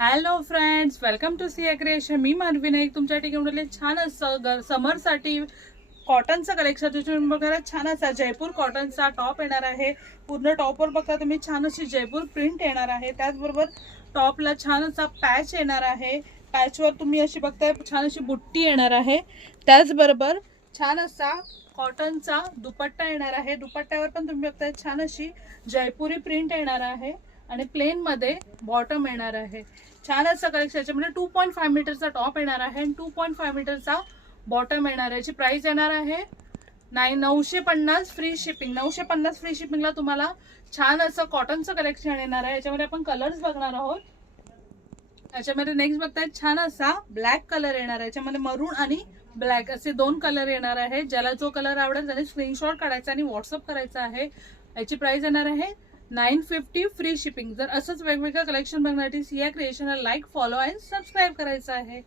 Hello friends, welcome to Siya creation. मी मानवी नाईक तुमच्या ठिकाणी छान असं समरसाठी कॉटनचं कलेक्शन तुम्ही बघा. छान असा जयपूर कॉटनचा टॉप येणार आहे. पूर्ण टॉपवर बघा तुम्ही छान अशी जयपूर प्रिंट येणार आहे. त्याचबरोबर टॉपला छान असा पॅच येणार आहे. पॅचवर तुम्ही अशी बघताय छान अशी बुट्टी येणार आहे. त्याचबरोबर छान असा कॉटनचा दुपट्टा येणार आहे. दुपट्ट्यावर पण तुम्ही बघताय छान अशी जयपुरी प्रिंट येणार आहे आणि प्लेन मध्ये बॉटम येणार आहे. छान असं कलेक्शन याच्यामध्ये 2.5 मीटरचा टॉप येणार आहे आणि 2.5 मीटरचा बॉटम येणार आहे. याची प्राइस येणार आहे 950 फ्री शिपिंग. 950 फ्री शिपिंगला तुम्हाला छान असं कॉटनचं कलेक्शन येणार आहे. याच्यामध्ये आपण कलर्स बघणार आहोत. याच्यामध्ये नेक्स्ट बघताय छान असा ब्लॅक कलर येणार आहे. याच्यामध्ये मरून आणि ब्लॅक असे दोन कलर येणार आहे. ज्याला जो कलर आवडेल त्याने स्क्रीनशॉट काढायचा आणि व्हॉट्सअप करायचा आहे. याची प्राइस येणार आहे 950 फ्री शिपिंग. जर असंच वेगवेगळं कलेक्शन बघण्यासाठी सिया क्रिएशनला लाईक, फॉलो आणि सबस्क्राईब करायचं आहे.